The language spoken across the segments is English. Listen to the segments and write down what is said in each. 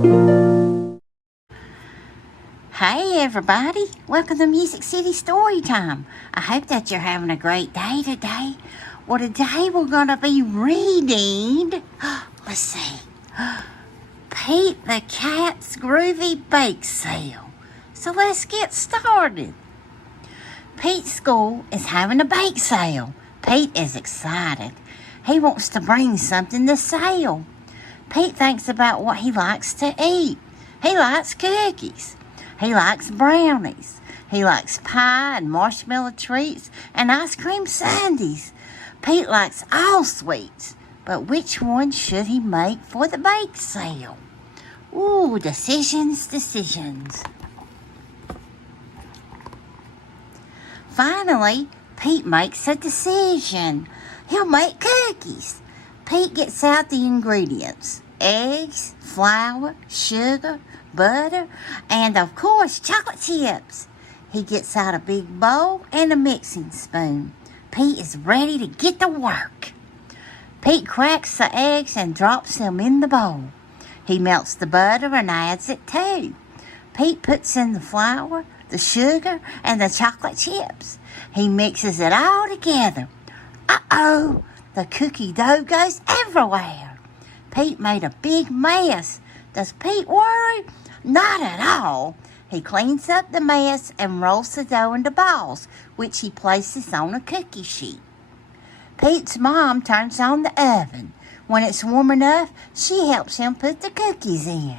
Hey everybody, welcome to Music City Storytime. I hope that you're having a great day today. Well, today we're going to be reading, let's see, Pete the Cat's Groovy Bake Sale. So let's get started. Pete's school is having a bake sale. Pete is excited. He wants to bring something to sale. Pete thinks about what he likes to eat. He likes cookies. He likes brownies. He likes pie and marshmallow treats and ice cream sundaes. Pete likes all sweets, but which one should he make for the bake sale? Ooh, decisions. Finally, Pete makes a decision. He'll make cookies. Pete gets out the ingredients: eggs, flour, sugar, butter, and of course chocolate chips. He gets out a big bowl and a mixing spoon. Pete is ready to get to work. Pete cracks the eggs and drops them in the bowl. He melts the butter and adds it too. Pete puts in the flour, the sugar, and the chocolate chips. He mixes it all together. Uh-oh, the cookie dough goes everywhere. Pete made a big mess. Does Pete worry? Not at all. He cleans up the mess and rolls the dough into balls, which he places on a cookie sheet. Pete's mom turns on the oven. When it's warm enough, she helps him put the cookies in.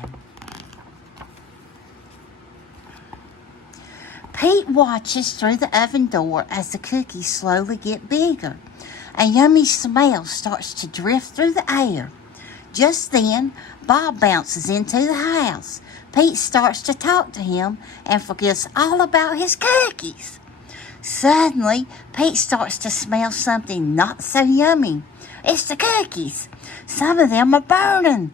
Pete watches through the oven door as the cookies slowly get bigger. A yummy smell starts to drift through the air. Just then, Bob bounces into the house. Pete starts to talk to him and forgets all about his cookies. Suddenly, Pete starts to smell something not so yummy. It's the cookies. Some of them are burning.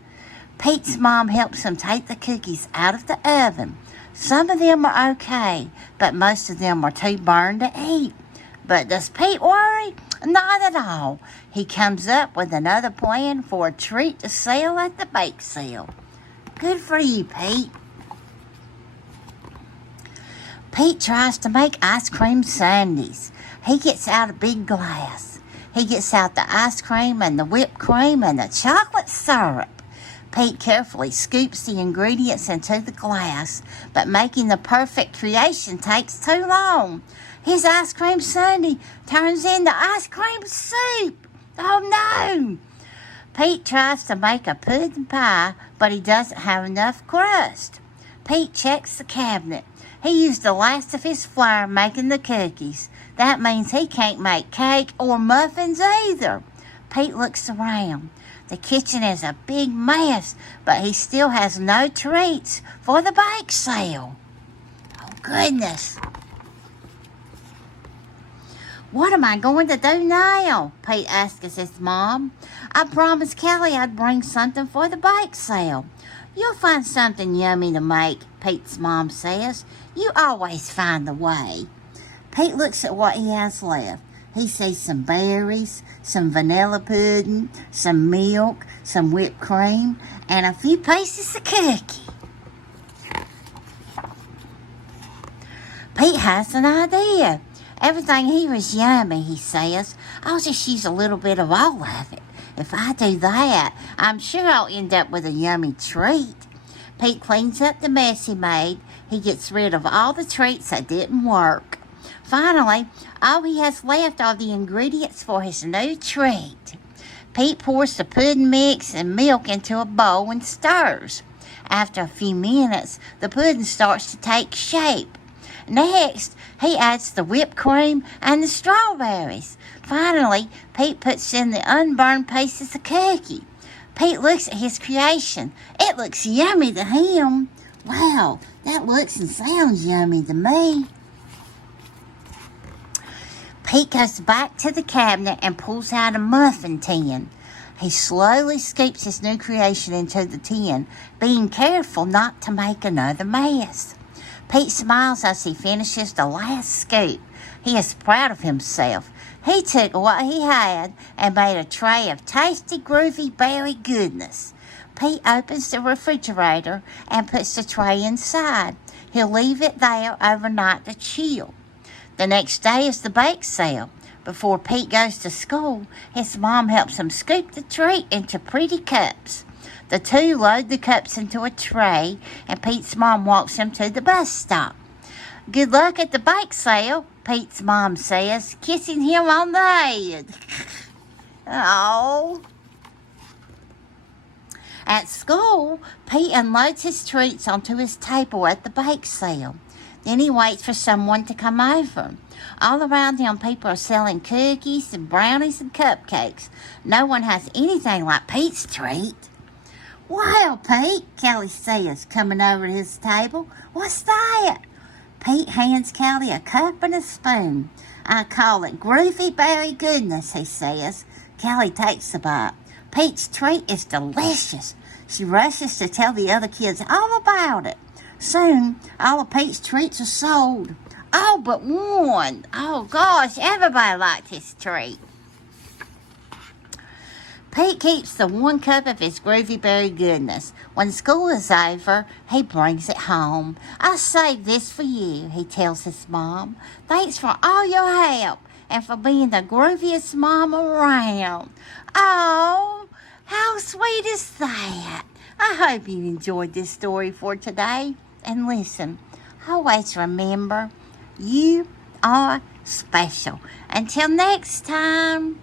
Pete's mom helps him take the cookies out of the oven. Some of them are okay, but most of them are too burned to eat. But does Pete worry? Not at all. He comes up with another plan for a treat to sell at the bake sale. Good for you, Pete. Pete tries to make ice cream sundaes. He gets out a big glass. He gets out the ice cream and the whipped cream and the chocolate syrup. Pete carefully scoops the ingredients into the glass, but making the perfect creation takes too long. His ice cream sundae turns into ice cream soup. Oh no! Pete tries to make a pudding pie, but he doesn't have enough crust. Pete checks the cabinet. He used the last of his flour making the cookies. That means he can't make cake or muffins either. Pete looks around. The kitchen is a big mess, but he still has no treats for the bake sale. Oh goodness. What am I going to do now? Pete asks his mom. I promised Kelly I'd bring something for the bake sale. You'll find something yummy to make, Pete's mom says. You always find a way. Pete looks at what he has left. He sees some berries, some vanilla pudding, some milk, some whipped cream, and a few pieces of cookie. Pete has an idea. Everything here is yummy, he says. I'll just use a little bit of all of it. If I do that, I'm sure I'll end up with a yummy treat. Pete cleans up the mess he made. He gets rid of all the treats that didn't work. Finally, all he has left are the ingredients for his new treat. Pete pours the pudding mix and milk into a bowl and stirs. After a few minutes, the pudding starts to take shape. Next, he adds the whipped cream and the strawberries. Finally, Pete puts in the unburned pieces of cookie. Pete looks at his creation. It looks yummy to him. Wow, that looks and sounds yummy to me. Pete goes back to the cabinet and pulls out a muffin tin. He slowly scoops his new creation into the tin, being careful not to make another mess. Pete smiles as he finishes the last scoop. He is proud of himself. He took what he had and made a tray of tasty, groovy berry goodness. Pete opens the refrigerator and puts the tray inside. He'll leave it there overnight to chill. The next day is the bake sale. Before Pete goes to school, his mom helps him scoop the treat into pretty cups. The two load the cups into a tray, and Pete's mom walks him to the bus stop. "Good luck at the bake sale," Pete's mom says, kissing him on the head. Oh. At school, Pete unloads his treats onto his table at the bake sale. Then he waits for someone to come over. All around him, people are selling cookies and brownies and cupcakes. No one has anything like Pete's treat. "Well, Pete," Kelly says, coming over to his table. "What's that?" Pete hands Kelly a cup and a spoon. "I call it Groovy berry goodness," he says. Kelly takes a bite. Pete's treat is delicious. She rushes to tell the other kids all about it. Soon, all of Pete's treats are sold. All but one. Oh, gosh, everybody liked his treat. Pete keeps the one cup of his Groovy berry goodness. When school is over, he brings it home. "I saved this for you," he tells his mom. "Thanks for all your help and for being the grooviest mom around." Oh, how sweet is that? I hope you enjoyed this story for today. And listen, always remember, you are special. Until next time.